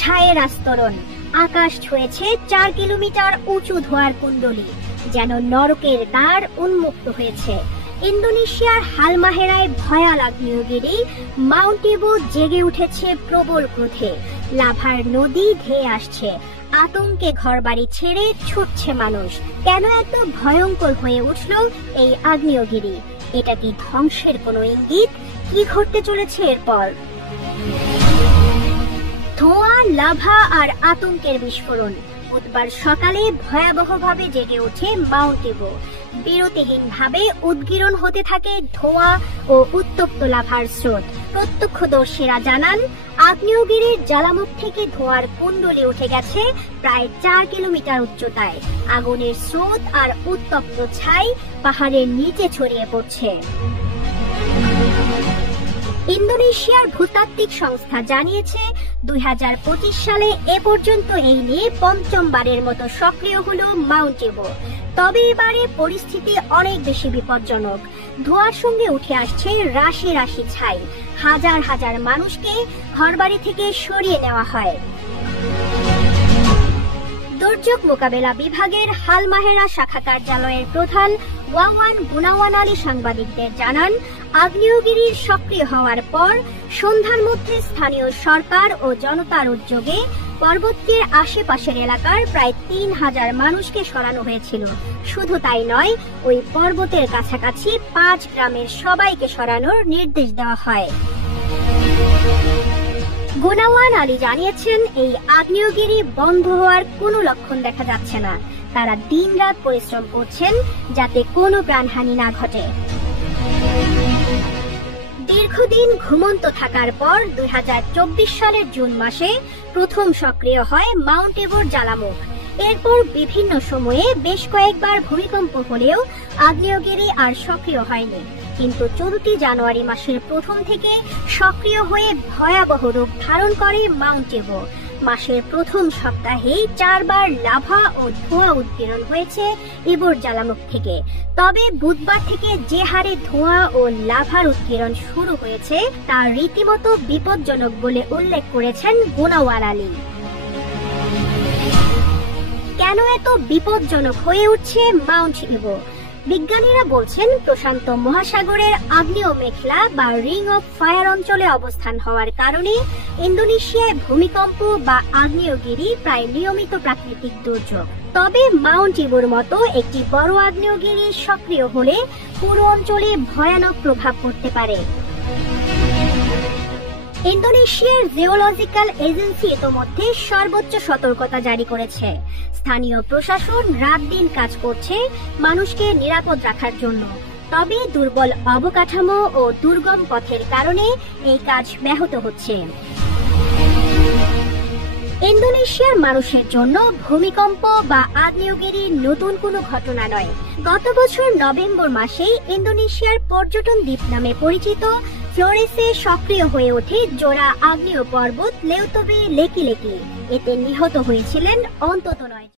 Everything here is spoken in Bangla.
ছায়ের আস্তরণ, আকাশ ছুঁয়েছে 4 কিলোমিটার উঁচু ধোঁয়ার কুণ্ডলী, যেন নরকের দ্বার উন্মুক্ত হয়েছে। ইন্দোনেশিয়ার হালমাহেরায় ভয়াল আগ্নেয়গিরি মাউন্ট ইবু জেগে উঠেছে প্রবল ক্রোধে। লাভার নদী ধেয়ে আসছে, আতঙ্কে ঘরবাড়ি ছেড়ে ছুটছে মানুষ। কেন এত ভয়ঙ্কর হয়ে উঠল এই আগ্নেয়গিরি? এটা কি ধ্বংসের কোনো ইঙ্গিত? কি ঘটতে চলেছে এরপর? ধোঁয়া, লাভা আর আতঙ্কের বিস্ফোরণ। বুধবার সকালে ভয়াবহভাবে জেগে ওঠে মাউন্ট ইবু। বিরতিহীনভাবে উদ্গীরণ হতে থাকে ধোঁয়া ও উত্তপ্ত লাভার স্রোত। প্রত্যক্ষদর্শীরা জানান, আগ্নেয়গিরির জ্বালামুখ থেকে ধোঁয়ার কুণ্ডলী উঠে গেছে প্রায় 4 কিলোমিটার উচ্চতায়। আগুনের স্রোত আর উত্তপ্ত ছাই পাহাড়ের নিচে ছড়িয়ে পড়ছে। ইন্দোনেশিয়ার ভূতাত্ত্বিক সংস্থা জানিয়েছে 2025 সালে এ পর্যন্ত এই নিয়ে 5মবারের মতো সক্রিয় হলো মাউন্ট ইবু। তবে এবারে পরিস্থিতি অনেক বেশি বিপজ্জনক। ধোঁয়ার সঙ্গে উঠে আসছে রাশি রাশি ছাই। হাজার হাজার মানুষকে ঘরবাড়ি থেকে সরিয়ে নেওয়া হয়। দুর্যোগ মোকাবেলা বিভাগের হালমাহেরা শাখা কার্যালয়ের প্রধান ওয়াওয়ান গুনাওয়ান আলী সাংবাদিকদের জানান, আগ্নেয়গিরির সক্রিয় হওয়ার পর সন্ধ্যার মধ্যে স্থানীয় সরকার ও জনতার উদ্যোগে পর্বতের আশেপাশের এলাকার প্রায় 3000 মানুষকে সরানো হয়েছিল। শুধু তাই নয়, ওই পর্বতের কাছাকাছি 5 গ্রামের সবাইকে সরানোর নির্দেশ দেওয়া হয়। গুনাওয়ান আলী জানিয়েছেন, এই আগ্নেয়গিরি বন্ধ হওয়ার কোনো লক্ষণ দেখা যাচ্ছে না। তারা দিনরাত পরিশ্রম করছেন যাতে কোনো প্রাণহানি না ঘটে। দীর্ঘদিন ঘুমন্ত থাকার পর 2024 সালের জুন মাসে প্রথম সক্রিয় হয় মাউন্ট ইবুর জ্বালামুখ। এরপর বিভিন্ন সময়ে বেশ কয়েকবার ভূমিকম্প হলেও আগ্নেয়গিরি আর সক্রিয় হয়নি। কিন্তু 14 জানুয়ারি মাসের প্রথম থেকে সক্রিয় হয়ে ভয়াবহ রূপ ধারণ করে মাউন্ট ইবু। মাসের প্রথম সপ্তাহে 4 বার লাভা ও ধোঁয়া উদ্গীরণ হয়েছে ইবুর জ্বালামুখ থেকে। তবে বুধবার থেকে যে হারে ধোঁয়া ও লাভার উদ্গীরণ শুরু হয়েছে তা রীতিমতো বিপজ্জনক বলে উল্লেখ করেছেন গুনাওয়ান আলী। কেন এত বিপজ্জনক হয়ে উঠছে মাউন্ট ইবু? বিজ্ঞানীরা বলছেন, প্রশান্ত মহাসাগরের আগ্নেয় মেখলা বা রিং অফ ফায়ার অঞ্চলে অবস্থান হওয়ার কারণে ইন্দোনেশিয়ায় ভূমিকম্প বা আগ্নেয়গিরি প্রায় নিয়মিত প্রাকৃতিক দুর্যোগ। তবে মাউন্ট ইবুর মতো একটি বড় আগ্নেয়গিরি সক্রিয় হলে পুরো অঞ্চলে ভয়ানক প্রভাব পড়তে পারে। ইন্দোনেশিয়ার জিওলজিক্যাল এজেন্সি ইতোমধ্যে সর্বোচ্চ সতর্কতা জারি করেছে। স্থানীয় প্রশাসন রাত দিন কাজ করছে মানুষকে নিরাপদ রাখার জন্য। তবে দুর্বল অবকাঠামো ও দুর্গম পথের কারণে এই কাজ ব্যাহত হচ্ছে। ইন্দোনেশিয়ার মানুষের জন্য ভূমিকম্প বা আগ্নেয়গিরি নতুন কোনো ঘটনা নয়। গত বছর নভেম্বর মাসেই ইন্দোনেশিয়ার পর্যটন দ্বীপ নামে পরিচিত ফ্লোরেসে সক্রিয় হয়ে ওঠে জোড়া আগ্নেয় পর্বত লেউতোবে লেকি লেকি। এতে নিহত হয়েছিলেন অন্তত 9